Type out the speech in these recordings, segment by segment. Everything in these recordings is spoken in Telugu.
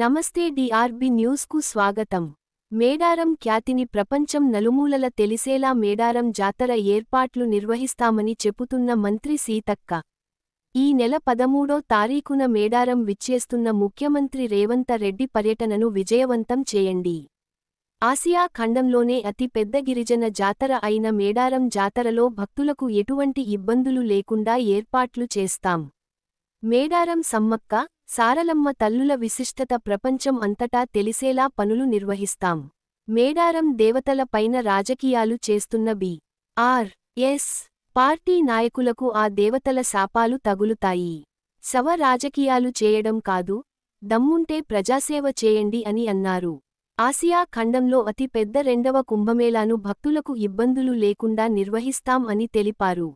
నమస్తే డిఆర్బి న్యూస్కు స్వాగతం. మేడారం ఖ్యాతిని ప్రపంచం నలుమూలల తెలిసేలా మేడారం జాతర ఏర్పాట్లు నిర్వహిస్తామని చెపుతున్న మంత్రి సీతక్క. ఈ నెల 13వ తారీఖున మేడారం విచ్చేస్తున్న ముఖ్యమంత్రి రేవంత్ రెడ్డి పర్యటనను విజయవంతం చేయండి. ఆసియా ఖండంలోనే అతి పెద్ద గిరిజన జాతర అయిన మేడారం జాతరలో భక్తులకు ఎటువంటి ఇబ్బందులు లేకుండా ఏర్పాట్లు చేస్తాం. మేడారం సమ్మక్క, సారలమ్మ తల్లుల విశిష్టత ప్రపంచం అంతటా తెలిసేలా పనులు నిర్వహిస్తాం. మేడారం దేవతల పైన రాజకీయాలు చేస్తున్న బి.ఆర్.ఎస్. పార్టీ నాయకులకు ఆ దేవతల శాపాలు తగులుతాయి. శవ రాజకీయాలు చేయడం కాదు, దమ్ముంటే ప్రజాసేవ చేయండి అని అన్నారు. ఆసియా ఖండంలో అతి పెద్ద రెండవ కుంభమేళాను భక్తులకు ఇబ్బందులు లేకుండా నిర్వహిస్తాం అని తెలిపారు.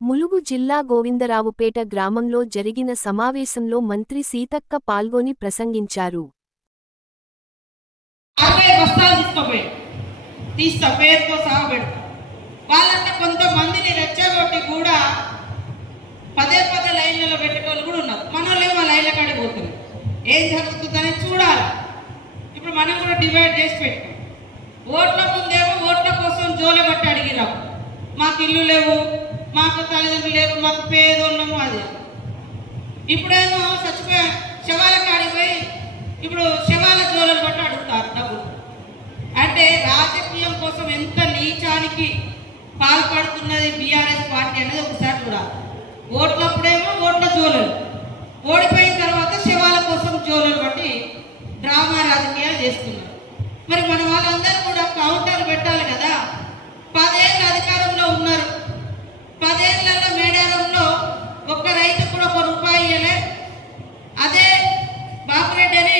ములుగు జిల్లా గోవిందరావుపేట గ్రామంలో జరిగిన సమావేశంలో మంత్రి సీతక్క పాల్గొని ప్రసంగించారు. కొంతమందిని రెచ్చగొట్టి కూడా పదే లైన్లలో పెట్టేటోళ్ళు కూడా ఉన్నారు. మనోళ్ళేమో లైన్ల కాడికి పోతుంది. ఏం జరుగుతుందని చూడాలి. ఇప్పుడు మనం కూడా డివైడ్ చేసి పెట్టాం. ఓట్ల ముందేమో ఓట్ల కోసం జోలగట్టి అడిగినాం. మాకు ఇల్లు లేవు, మాకు తల్లిదండ్రులు లేరు, మాకు పేదోళ్ళము. అది ఇప్పుడేమో చచ్చిపోయే శవాల కాడికి పోయి ఇప్పుడు శవాల జోలలు బట్టి అడుగుతారు డబ్బులు. అంటే రాజకీయం కోసం ఎంత నీచానికి పాల్పడుతున్నది బీఆర్ఎస్ పార్టీ అనేది ఒకసారి చూడాలి. ఓట్లప్పుడేమో ఓట్ల జోలలు, ఓడిపోయిన తర్వాత శవాల కోసం జోలలు బట్టి డ్రామా రాజకీయాలు చేస్తున్నారు. మరి మన వాళ్ళందరూ కూడా కౌంటర్లు పెట్టాలి కదా. 10 ఏళ్ళ అధికారంలో ఉన్నారు. 10 ఏళ్లలో మేడారంలో ఒక్క రైతు కూడా ₹1 ఇయ్యలే. అదే బాపురెడ్డి అని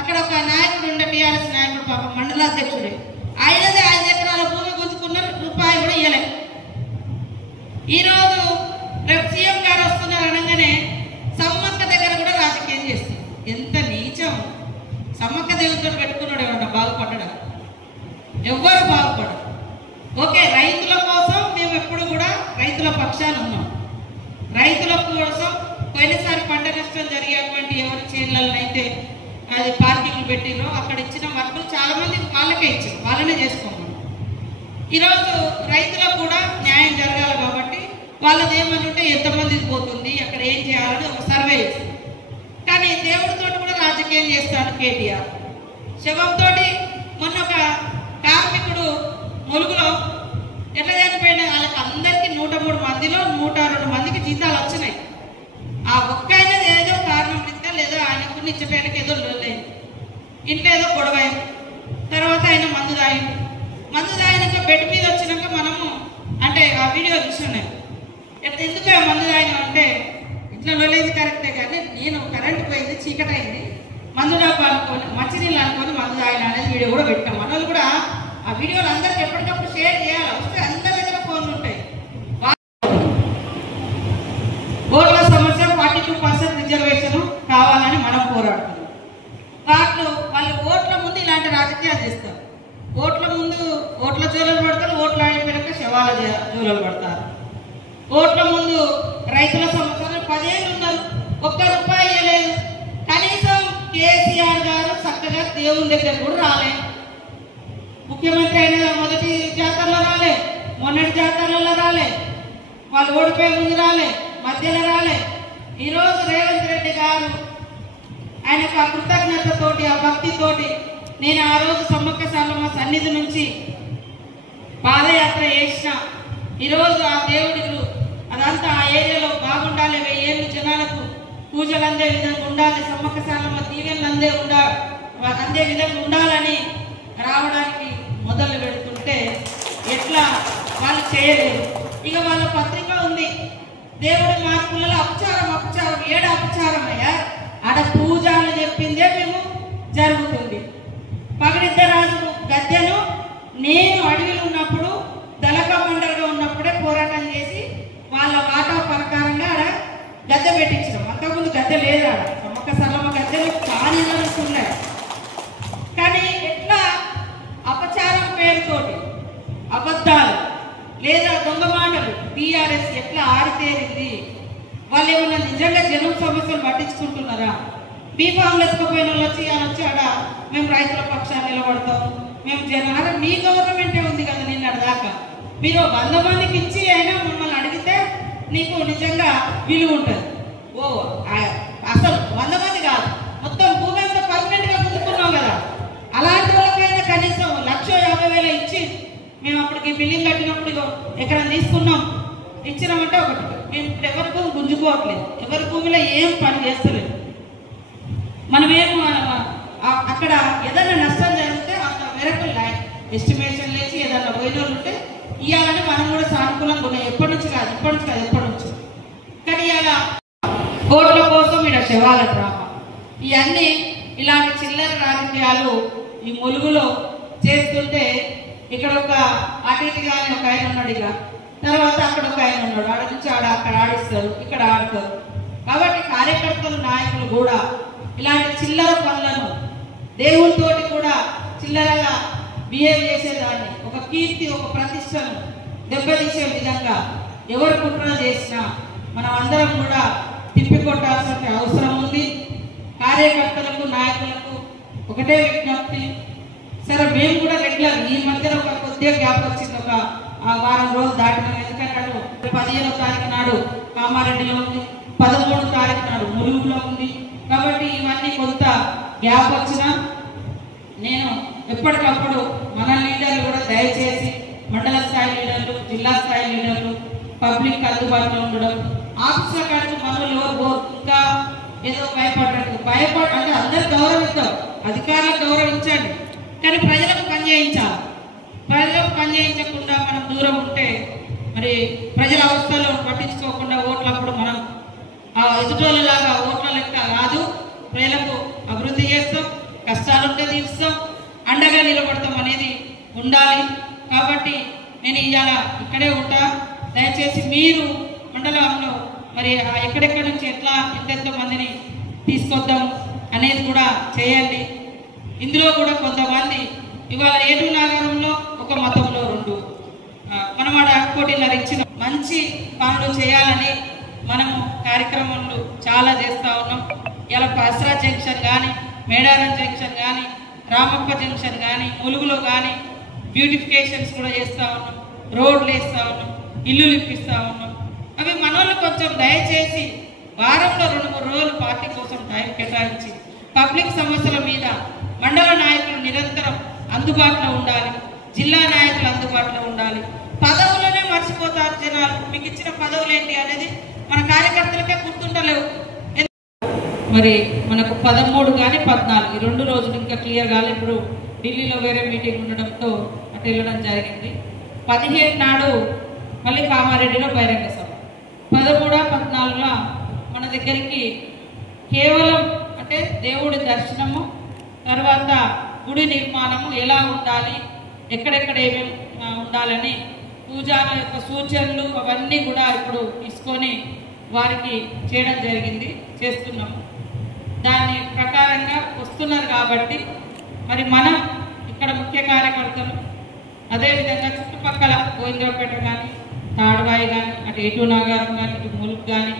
అక్కడ ఒక నాయకుడు ఉండే, టీఆర్ఎస్ నాయకుడు, పాప మండలాధ్యక్షుడే, ఆయనదే 5 ఎకరాల భూమి గుంజుకున్నారు, ₹1 కూడా ఇయ్యలే. ఈరోజు రేపు సీఎం గారు వస్తున్నారు అనగానే సమ్మక్క దగ్గర కూడా రాజకీయం చేస్తారు. ఎంత నీచం! సమ్మక్క దేవుడితో పెట్టుకున్నాడు ఏమన్నా బాగుపడ్డా? ఎవ్వరు బాగుపడరు. ఓకే, రైతుల కోసం మేము ఎప్పుడు కూడా రైతుల పక్షాన ఉన్నాం. రైతుల కోసం పోయినసారి పంట నష్టం జరిగేటువంటి ఎవరి చేనులలో అయితే అది పార్కింగ్లు పెట్టినో అక్కడ ఇచ్చిన వర్కులు చాలా మంది వాళ్ళకే ఇచ్చారు, వాళ్ళనే చేసుకోమని. ఈరోజు రైతులకు కూడా న్యాయం జరగాలి కాబట్టి వాళ్ళది ఏమని ఉంటే ఎంతమంది పోతుంది, అక్కడ ఏం చేయాలని ఒక సర్వే చేస్తారు. కానీ దేవుడితో కూడా రాజకీయం చేస్తాడు కేటీఆర్. శవంతో మొన్న ఒక కార్మికుడు ములుగులో ఎట్లా చనిపోయినా వాళ్ళకి అందరికీ 103 మందిలో 102 మందికి జీతాలు వచ్చినాయి. ఆ ఒక్క అయినా ఏదో కారణం ఇస్తే లేదా ఆయనకు ఇచ్చటానికి ఏదో లేదు, ఇంట్లో ఏదో గొడవ అయింది. తర్వాత ఆయన మందు తాగినాక బెడ్ మీద వచ్చినాక మనము అంటే ఆ వీడియో చూస్తున్నాను. ఎట్లా ఎందుకు మందు తాగినా అంటే ఇట్లా లేదు కరెక్టే, కానీ నేను కరెంట్ పోయింది, చీకటి అయింది, మందు డబ్బు అనుకోని మంచినీళ్ళు అనుకొని మందు తాగిన అనేది వీడియో కూడా పెట్టాం. మన వాళ్ళు కూడా ఆ వీడియోలు అందరికి ఎప్పటికప్పుడు షేర్ చేయాలి. వస్తే అందరి దగ్గర ఫోన్లు ఉంటాయి. ఓట్ల సమస్య 42% రిజర్వేషన్ కావాలని మనం పోరాడుతున్నాం. వాళ్ళు ఓట్ల ముందు ఇలాంటి రాజకీయాలు చేస్తారు. ఓట్ల ముందు ఓట్ల జోలలు పడతారు, ఓట్లు అయిపోయాక శవాల జోలలు పడతారు. ఓట్ల ముందు రైతుల సమస్యలు 10 ఏళ్ళు ఉన్నారు, ₹1 ఇవ్వలేదు. కనీసం కేసీఆర్ గారు చక్కగా దేవుని దగ్గర కూడా రాలే. ముఖ్యమంత్రి అయిన మొదటి జాతరలో రాలే, మొన్నటి జాతరలలో రాలే, వాళ్ళు ఓడిపోయే ముందు రాలే, మధ్యలో రాలే. ఈరోజు రేవంత్ రెడ్డి గారు ఆయనకు ఆ కృతజ్ఞతతోటి, ఆ భక్తితోటి నేను ఆ రోజు సమ్మక్క సారలమ్మ సన్నిధి నుంచి పాదయాత్ర చేసిన. ఈరోజు ఆ దేవుడికి అదంతా ఆ ఏరియాలో బాగుండాలి, 1000 ఏళ్ళు జనాలకు పూజలు అందే విధంగా ఉండాలి, సమ్మక్క సారలమ్మ దీవెనలు అందే విధంగా ఉండాలని రావడానికి మొదలు పెడుతుంటే ఎట్లా వాళ్ళు చేయలేరు. ఇక వాళ్ళ పత్రిక ఉంది, దేవుడి మార్పులలో అపచారం ఏడ అపచారం అయ్యా, ఆడ పూజ అని చెప్పిందే మేము జరుగుతుంది. పగడిద్దరాజు గద్దెను నేను అడవిలో ఉన్నప్పుడు దళక మండలిగా ఉన్నప్పుడే పోరాటం చేసి వాళ్ళ వాటా ప్రకారంగా ఆడ గద్దె పెట్టించడం. అంతకుముందు గద్దె లేదు ఆడ. సమ్మక్క సారలమ్మ గద్దెలు కానీ ఉన్నాయి. కానీ ఎట్లా అపచారం పేరుతోటి అబద్ధాలు లేదా దొంగ మాటలు టీఆర్ఎస్ ఎట్లా ఆరితేరింది? వాళ్ళు ఏమన్నా నిజంగా జనం సమస్యలు పట్టించుకుంటున్నారా? బీఫామ్లు ఎత్తుకుపోయిన వాళ్ళు వచ్చి అని వచ్చి ఆడ మేము రైతుల పక్షాన్ని నిలబడతాం, మేము జనాలు మీ గవర్నమెంటే ఉంది కదా నిన్నటి దాకా, మీరు 100 మందికి ఇచ్చి అయినా మమ్మల్ని అడిగితే నీకు నిజంగా విలువ ఉంటుంది. అసలు 100 మంది కాదు, మొత్తం భూమి అంతా పర్మనెంట్గా గుంజుకున్నాం కదా, అలాంటి వాళ్ళకైనా కనీసం 1,50,000 ఇచ్చి మేము అప్పటికి బిల్డింగ్ కట్టినప్పుడు ఎక్కడ తీసుకున్నాం ఇచ్చినామంటే ఒకటి. మేము ఇప్పుడు ఎవరి భూమి గుంజుకోవట్లేదు, ఎవరి భూమిలో ఏం పని చేస్తలేదు. మనమేం అక్కడ ఏదైనా నష్టం జరిగితే అంత మేరకు ఎస్టిమేషన్ లేచి ఏదైనా పోయిన వాళ్ళు ఉంటే ఇవ్వాలని మనం కూడా సానుకూలంగా ఉన్నాం. ఎప్పటి నుంచి కాదు. కానీ ఇలా కోట్ల కోసం ఇక్కడ శవాల డ్రామా, ఇవన్నీ ఇలాంటి చిల్లర రాజకీయాలు ఈ ములుగులో చేస్తుంటే ఇక్కడ ఒక అటు ఇటుగా అని ఒక ఆయన ఉన్నాడు, ఇక తర్వాత అక్కడ ఒక ఆయన ఉన్నాడు, ఆడ నుంచి అక్కడ ఆడిస్తారు, ఇక్కడ ఆడతారు. కాబట్టి కార్యకర్తలు నాయకులు కూడా ఇలాంటి చిల్లర పనులను దేవునితోటి కూడా చిల్లరగా బిహేవ్ చేసేదాన్ని, ఒక కీర్తి ఒక ప్రతిష్టను దెబ్బతీసే విధంగా ఎవరు కుట్ర చేసినా మనం అందరం కూడా తిప్పికొట్టాల్సిన అవసరం ఉంది. కార్యకర్తలకు నాయకులకు ఒకటే విజ్ఞప్తి, సరే మేము కూడా రెగ్యులర్ ఈ మధ్యన ఒక కొద్దిగా గ్యాప్ వచ్చింది, ఒక వారం రోజులు దాటినాం. ఎందుకంటే 15వ తారీఖు నాడు కామారెడ్డిలో ఉంది, 13వ తారీఖు నాడు ములుగులో ఉంది. కాబట్టి ఇవన్నీ కొంత గ్యాప్ వచ్చినా నేను ఎప్పటికప్పుడు మన లీడర్లు కూడా దయచేసి మండల స్థాయి లీడర్లు, జిల్లా స్థాయి లీడర్లు పబ్లిక్ అందుబాటులో ఉండడం, ఆఫీసుల కాడికి మనల్ని ఎవరు ఇంకా ఏదో అంటే అందరు గౌరవిస్తాం, అధికారులకు గౌరవించండి, కానీ ప్రజలకు పనిచేయించాలి. ప్రజలకు పనిచేయించకుండా మనం దూరం ఉంటే మరి ప్రజల అవస్థలు పట్టించుకోకుండా ఓట్లప్పుడు మనం ఆ ఎదుటోళ్ళలాగా ఓట్ల లెక్క కాదు, ప్రజలకు అభివృద్ధి చేస్తాం, కష్టాలుంటే తీరుస్తాం, అండగా నిలబడతాం అనేది ఉండాలి. కాబట్టి నేను ఇవాళ ఇక్కడే ఉంటా. దయచేసి మీరు మండలంలో మరి ఎక్కడెక్కడి నుంచి ఎంతెంత మందిని తీసుకొద్దాం అనేది కూడా చేయండి. ఇందులో కూడా కొంతమంది ఇవాళ ఏటూ నగరంలో ఒక మతంలో 2 మనం ఆడ పోటీలు ఇచ్చిన మంచి పనులు చేయాలని మనము కార్యక్రమాలు చాలా చేస్తూ ఉన్నాం. ఇలా పసరా జంక్షన్ కానీ, మేడారం జంక్షన్ కానీ, రామప్ప జంక్షన్ కానీ, ములుగులో కానీ బ్యూటిఫికేషన్స్ కూడా చేస్తూ ఉన్నాం, రోడ్లు వేస్తూ ఉన్నాం, ఇల్లులు ఇప్పిస్తూ ఉన్నాం. అవి మనోళ్ళు కొంచెం దయచేసి వారంలో 2-3 రోజులు పార్టీ కోసం టైం కేటాయించి పబ్లిక్ సమస్యల మీద మండల నాయకులు నిరంతరం అందుబాటులో ఉండాలి, జిల్లా నాయకులు అందుబాటులో ఉండాలి. పదవులనే మర్చిపోతారు జనాలు, మీకు ఇచ్చిన పదవులు ఏంటి అనేది మన కార్యకర్తలకే గుర్తుండలేవు. మరి మనకు 13 కానీ 14 ఈ 2 రోజులు ఇంకా క్లియర్ కాలేదు. ఇప్పుడు ఢిల్లీలో వేరే మీటింగ్ ఉండడంతో అటు వెళ్ళడం జరిగింది. 17 నాడు మళ్ళీ కామారెడ్డిలో బహిరంగ సభ, 13, 14 మన దగ్గరికి కేవలం అంటే దేవుడి దర్శనము, తర్వాత గుడి నిర్మాణము ఎలా ఉండాలి, ఎక్కడెక్కడ ఏమేమి ఉండాలని పూజాల యొక్క సూచనలు అవన్నీ కూడా ఇప్పుడు తీసుకొని వారికి చేయడం జరిగింది, చేస్తున్నాము. దాని ప్రకారంగా వస్తున్నారు. కాబట్టి మరి మనం ఇక్కడ ముఖ్య కార్యకర్తలు, అదేవిధంగా చుట్టుపక్కల గోవిందరావుపేట కానీ, తాడవాయి కానీ, అటు ఏటూ నాగారం కానీ, ఇటు ములుగు కానీ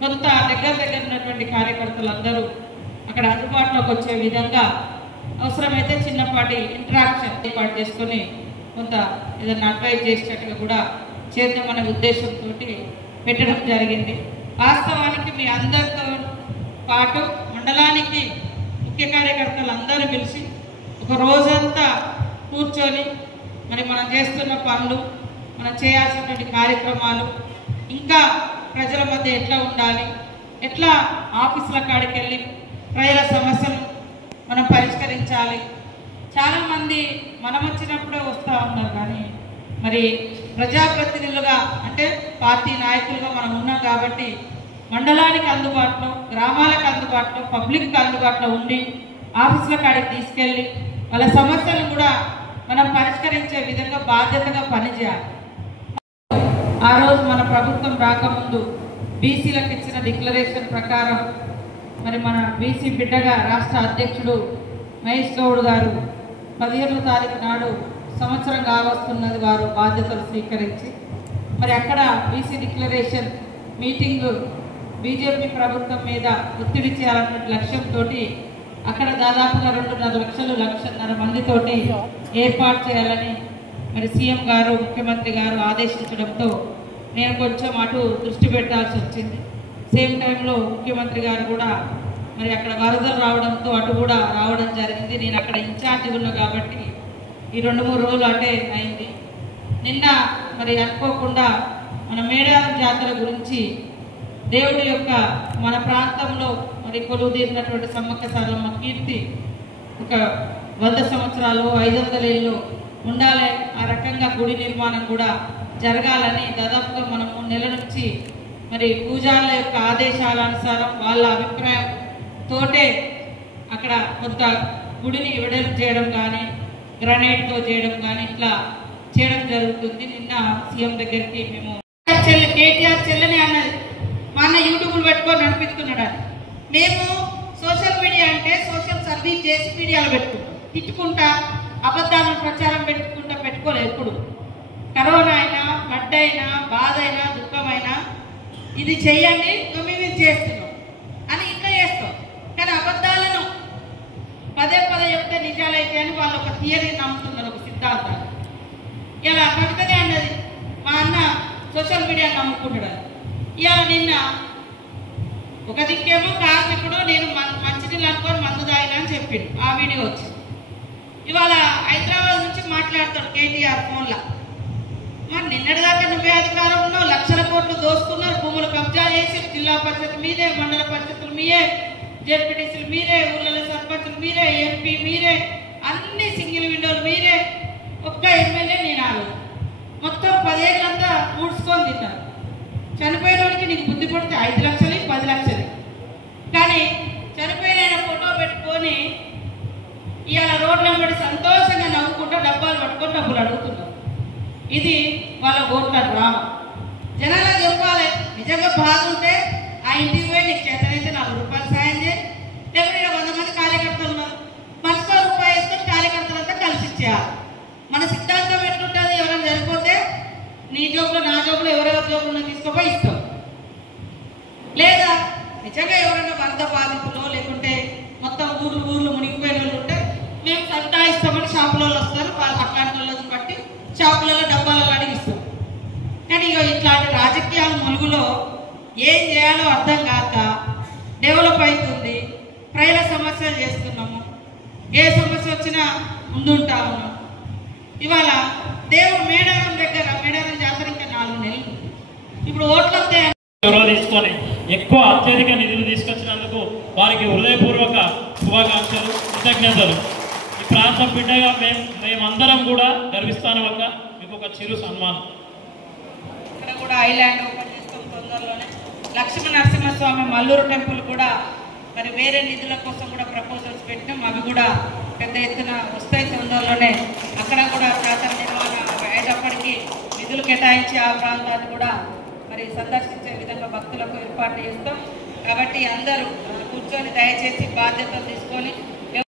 కొంత దగ్గర ఉన్నటువంటి కార్యకర్తలు అందరూ అక్కడ అందుబాటులోకి వచ్చే విధంగా అవసరమైతే చిన్నపాటి ఇంటరాక్షన్ ఏర్పాటు చేసుకొని కొంత ఏదైనా అడ్వైజ్ చేసేటట్టుగా కూడా చేద్దామనే ఉద్దేశంతో పెట్టడం జరిగింది. వాస్తవానికి మీ అందరితో పాటు మండలానికి ముఖ్య కార్యకర్తలు అందరూ పిలిచి ఒక రోజంతా కూర్చొని మరి మనం చేస్తున్న పనులు, మనం చేయాల్సినటువంటి కార్యక్రమాలు, ఇంకా ప్రజల మధ్య ఎట్లా ఉండాలి, ఎట్లా ఆఫీసుల కాడికి వెళ్ళి ప్రజల సమస్యలు మనం పరిష్కరించాలి. చాలామంది మనం వచ్చినప్పుడే వస్తూ ఉన్నారు, కానీ మరి ప్రజాప్రతినిధులుగా అంటే పార్టీ నాయకులుగా మనం ఉన్నాం కాబట్టి మండలానికి అందుబాటులో, గ్రామాలకు అందుబాటులో, పబ్లిక్కి అందుబాటులో ఉండి ఆఫీసుల కాడికి తీసుకెళ్ళి వాళ్ళ సమస్యలు కూడా మనం పరిష్కరించే విధంగా బాధ్యతగా పనిచేయాలి. ఆ రోజు మన ప్రభుత్వం రాకముందు బీసీలకు ఇచ్చిన డిక్లరేషన్ ప్రకారం మరి మన బీసీ బిడ్డగా రాష్ట్ర అధ్యక్షుడు మహేష్ గౌడ్ గారు 15వ తారీఖు నాడు సంవత్సరం కావస్తున్నది వారు బాధ్యతలు స్వీకరించి మరి అక్కడ బీసీ డిక్లరేషన్ మీటింగ్ బీజేపీ ప్రభుత్వం మీద ఒత్తిడి చేయాలన్న లక్ష్యంతో అక్కడ దాదాపుగా 2.5 లక్షలు 1.5 మందితోటి ఏర్పాటు చేయాలని మరి సీఎం గారు ముఖ్యమంత్రి గారు ఆదేశించడంతో నేను కొంచెం అటు దృష్టి పెట్టాల్సి వచ్చింది. సేమ్ టైంలో ముఖ్యమంత్రి గారు కూడా మరి అక్కడ వరదలు రావడంతో అటు కూడా రావడం జరిగింది. నేను అక్కడ ఇన్ఛార్జ్ ఉన్నా కాబట్టి ఈ 2-3 రోజులు అటే అయింది. నిన్న మరి అనుకోకుండా మన మేడారం జాతర గురించి దేవుడి యొక్క మన ప్రాంతంలో మరి కొలువు తీరినటువంటి సమ్మక్క సారలమ్మ కీర్తి ఒక 100 సంవత్సరాలు 500 ఏళ్ళు ఉండాలి. ఆ రకంగా గుడి నిర్మాణం కూడా జరగాలని దాదాపుగా మనం 3 నెలల నుంచి మరి పూజారుల యొక్క ఆదేశాలనుసారం వాళ్ళ అభిప్రాయం తోటే అక్కడ కొంత గుడిని వెడల్పు చేయడం కానీ గ్రానైట్తో చేయడం కానీ ఇట్లా చేయడం జరుగుతుంది. నిన్న సీఎం దగ్గరికి మేము కేటీఆర్ చెల్లని అన్నది మా అన్న యూట్యూబ్లు పెట్టుకొని నడిపిస్తున్నాడు అని. మేము సోషల్ మీడియా అంటే సోషల్ సర్వీస్ చేసి మీడియాలో పెట్టుకుంటాం, తిట్టుకుంటా అబద్ధాలను ప్రచారం పెట్టుకోలేదు. ఎప్పుడు కరోనా అయినా ఫ్లడ్ అయినా బాధ అయినా దుఃఖమైనా ఇది చెయ్యండి మేము ఇది చేస్తున్నాం అని ఇంకా చేస్తాం. కానీ అబద్ధాలను పదే చెప్తే నిజాలైతే అని వాళ్ళు ఒక థియరీ నమ్ముతున్నారు, ఒక సిద్ధాంతాన్ని. ఇలా కవితనే అన్నది మా అన్న సోషల్ మీడియా నమ్ముకుంటాడు. ఇవాళ నిన్న ఒక దిక్కేమో కార్మికుడు నేను మంచినీళ్ళు అనుకొని మందు తాగినా అని చెప్పిండు, ఆ వీడియో వచ్చింది. ఇవాళ హైదరాబాద్ నుంచి మాట్లాడతాడు కేటీఆర్ ఫోన్లో. మరి నిన్నటిదాకా నువ్వే అధికారం ఉన్నావు, లక్షల కోట్లు దోసుకున్నారు, భూములు కబ్జా చేసి జిల్లా పరిషత్ మీదే, మండల పరిషత్తులు మీరే, జెడ్పీటీసీలు మీరే, ఊళ్ళలో సర్పంచులు మీరే, ఎంపీ మీరే, అన్ని సింగిల్ విండోలు మీరే, ఒక్క ఎమ్మెల్యే నేను ఆ రోజు మొత్తం 10 ఏళ్ళంతా ఊడ్చుకొని తిన్నారు. చనిపోయిన వాడికి నీకు బుద్ధి పడితే 5 లక్షలు 10 లక్షలు. కానీ చనిపోయిన ఫోటో పెట్టుకొని ఇవాళ రోడ్ల వెంబడి సంతోషంగా నవ్వుకుంటూ డబ్బాలు పట్టుకొని డబ్బులు అడుగుతున్నారు. ఇది వాళ్ళ ఓట్ల డ్రామా. జనాలకు చెప్పాలి, నిజంగా బాధ ఉంటే ఆ ఇంటికి పోయి నీకు చేతనైతే 4 రూపాయలు సాయం చేయి. లేకపోతే 100 మంది కార్యకర్తలు ఉన్నారు, మనసుకో రూపాయి వేసుకొని కార్యకర్తలంతా కలిసి ఇచ్చేయాలి. మన సిద్ధాంతం ఎట్లుంటుంది, ఎవరైనా చనిపోతే నీ జోబులో నా జోబులో ఎవరెవరి జోబులో తీసుకుపోయి ఇస్తాం. లేదా నిజంగా ఎవరైనా వరద బాధితులు లేకుంటే మొత్తం ఊర్లు మునిగిపోయిన వాళ్ళు ఉంటే మేము సంతా ఇస్తామని షాపులలో వస్తారు, వాళ్ళు అట్లాంటి వాళ్ళని బట్టి షాపులలో డబ్బాలలో అడిగిస్తాం. కానీ ఇక ఇట్లాంటి రాజకీయాల ములుగులో ఏం చేయాలో అర్థం కాక డెవలప్ అవుతుంది, ప్రజల సమస్యలు చేస్తున్నాము, ఏ సమస్య వచ్చినా ముందుంటా ఉన్నాం. ఇవాళ దేవుడు మేడారం దగ్గర మేడారం జాతర ఇంకా 4 నెలలు ఇప్పుడు ఓట్లు తీసుకొని ఎక్కువ అత్యధిక నిధులు తీసుకొచ్చినందుకు వారికి హృదయపూర్వక శుభాకాంక్షలు, కృతజ్ఞతలు. ఈ ప్రాంతం బిడ్డగా మేమందరం కూడా గర్విస్తాను. మీకు ఒక చిరు సన్మానం. ఇక్కడ కూడా ఐలాండ్ ఓపెన్ చేస్తాం తొందరలోనే. లక్ష్మీ నరసింహస్వామి మల్లూరు టెంపుల్ కూడా మరి వేరే నిధుల కోసం కూడా ప్రపోజల్స్ పెట్టినాం, అవి కూడా పెద్ద ఎత్తున వస్తాయి తొందరలోనే. అక్కడ కూడా జాతర నిర్వహణ అయ్యేటప్పటికీ నిధులు కేటాయించి ఆ ప్రాంతాన్ని కూడా మరి సందర్శించే విధంగా భక్తులకు ఏర్పాటు చేస్తాం. కాబట్టి అందరూ కూర్చొని దయచేసి బాధ్యతలు తీసుకొని